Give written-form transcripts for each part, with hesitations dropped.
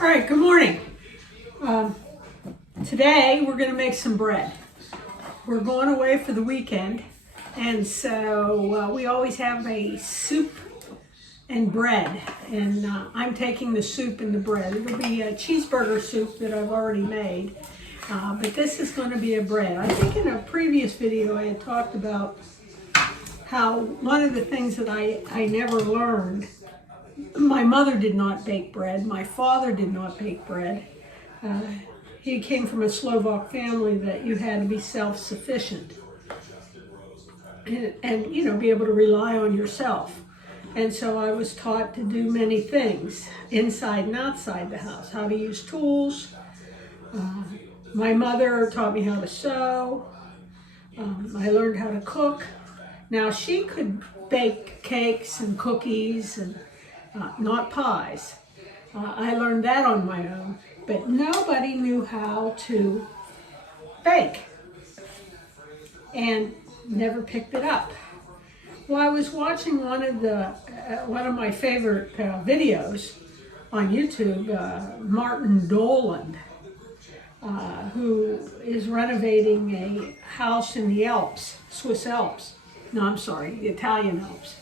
All right, good morning. Today we're going to make some bread. We're going away for the weekend, and so we always have a soup and bread, and I'm taking the soup and the bread. It'll be a cheeseburger soup that I've already made, but this is going to be a bread. I think in a previous video I had talked about how one of the things that I never learned, my mother did not bake bread, my father did not bake bread. He came from a Slovak family that you had to be self-sufficient and you know, be able to rely on yourself. And so I was taught to do many things inside and outside the house, how to use tools. My mother taught me how to sew. I learned how to cook. Now she could bake cakes and cookies and not pies. I learned that on my own, but nobody knew how to bake and never picked it up. Well, I was watching one of my favorite videos on YouTube, Martin Doland, who is renovating a house in the Alps, Swiss Alps. No, I'm sorry, the Italian Alps.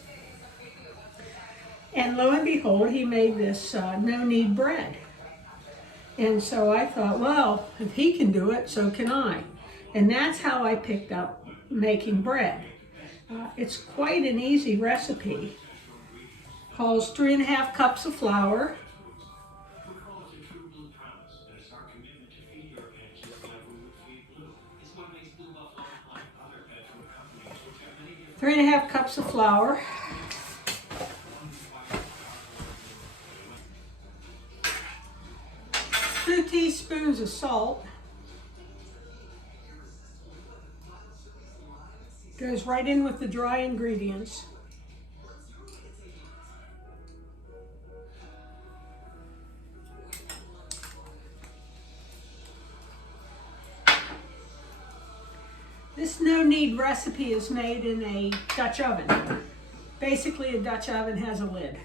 And lo and behold, he made this no-knead bread. And so I thought, well, if he can do it, so can I. And that's how I picked up making bread. It's quite an easy recipe. Calls 3½ cups of flour, 3½ cups of flour, 2 teaspoons of salt. Goes right in with the dry ingredients. This no-knead recipe is made in a Dutch oven. Basically, a Dutch oven has a lid.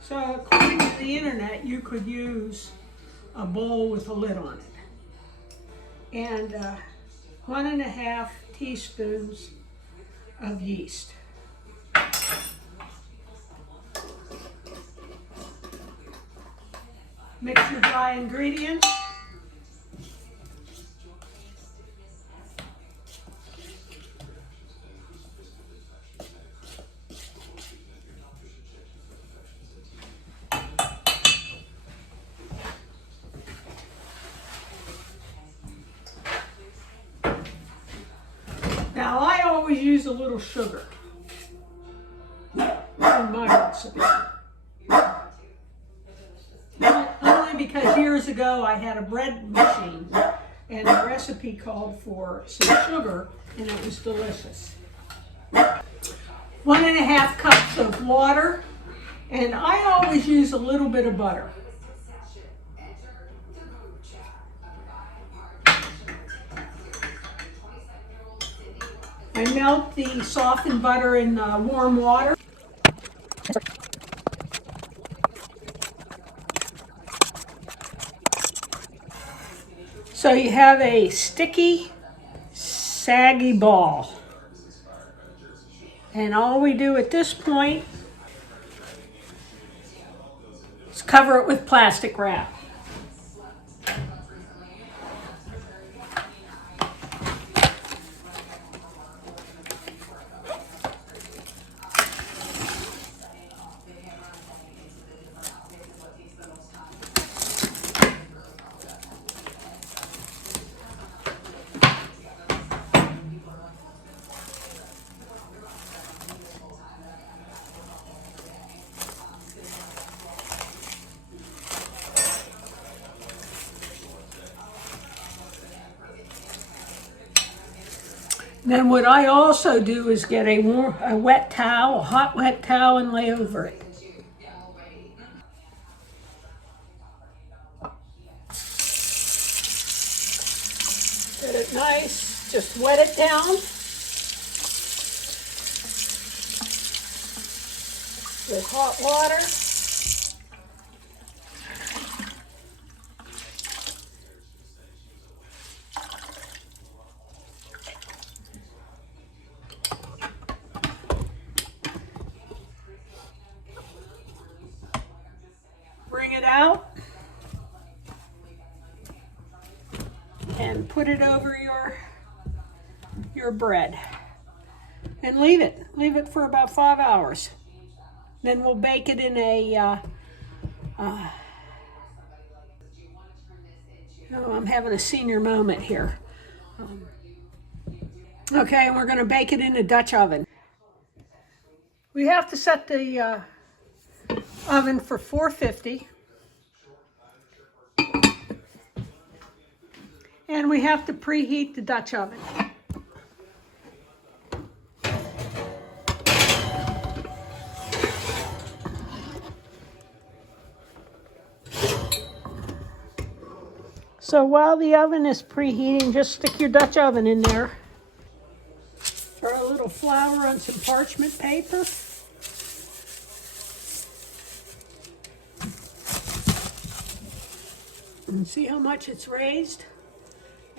So according to the internet, you could use a bowl with a lid on it. And 1½ teaspoons of yeast. Mix your dry ingredients. Now, I always use a little sugar in my recipe. Only because years ago I had a bread machine and the recipe called for some sugar and it was delicious. 1½ cups of water, and I always use a little bit of butter. I melt the softened butter in warm water. So you have a sticky, saggy ball. And all we do at this point is cover it with plastic wrap. Then what I also do is get a wet towel, a hot wet towel, and lay over it. Get it nice, just wet it down. With hot water. out and put it over your bread and leave it for about 5 hours. Then we'll bake it in a oh, I'm having a senior moment here. Okay, and we're going to bake it in a Dutch oven. We have to set the oven for 450. And we have to preheat the Dutch oven. So while the oven is preheating, just stick your Dutch oven in there. Throw a little flour on some parchment paper. And see how much it's raised?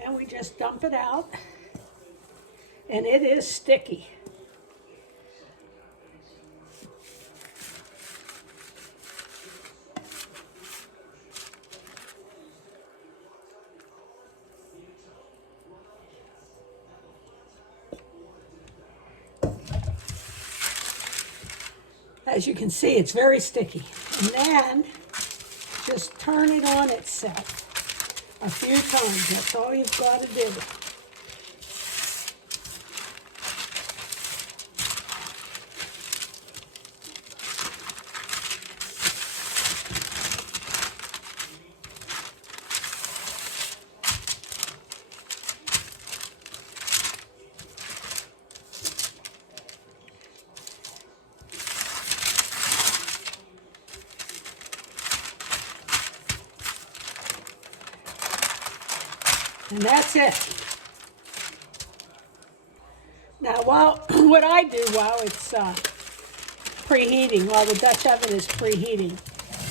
And we just dump it out. And it is sticky. As you can see, it's very sticky. And then just turn it on itself a few times. That's all you've got to do. And that's it. Now, what I do while it's preheating, while the Dutch oven is preheating,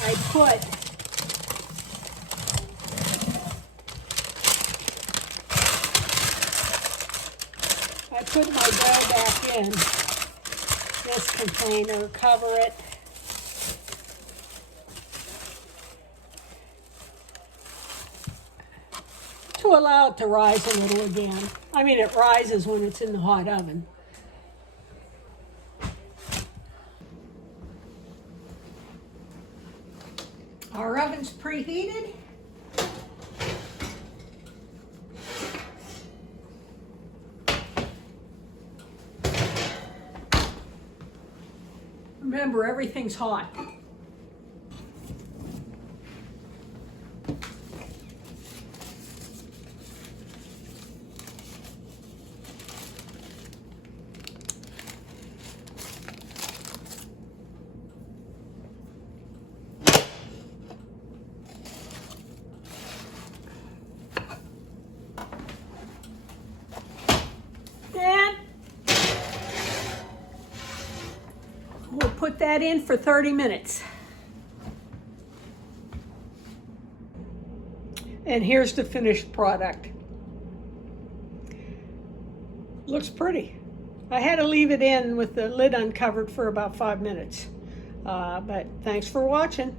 I put my dough back in this container, cover it. To allow it to rise a little again. I mean, it rises when it's in the hot oven. Our oven's preheated. Remember, everything's hot. We'll put that in for 30 minutes. And here's the finished product. Looks pretty. I had to leave it in with the lid uncovered for about 5 minutes. But thanks for watching.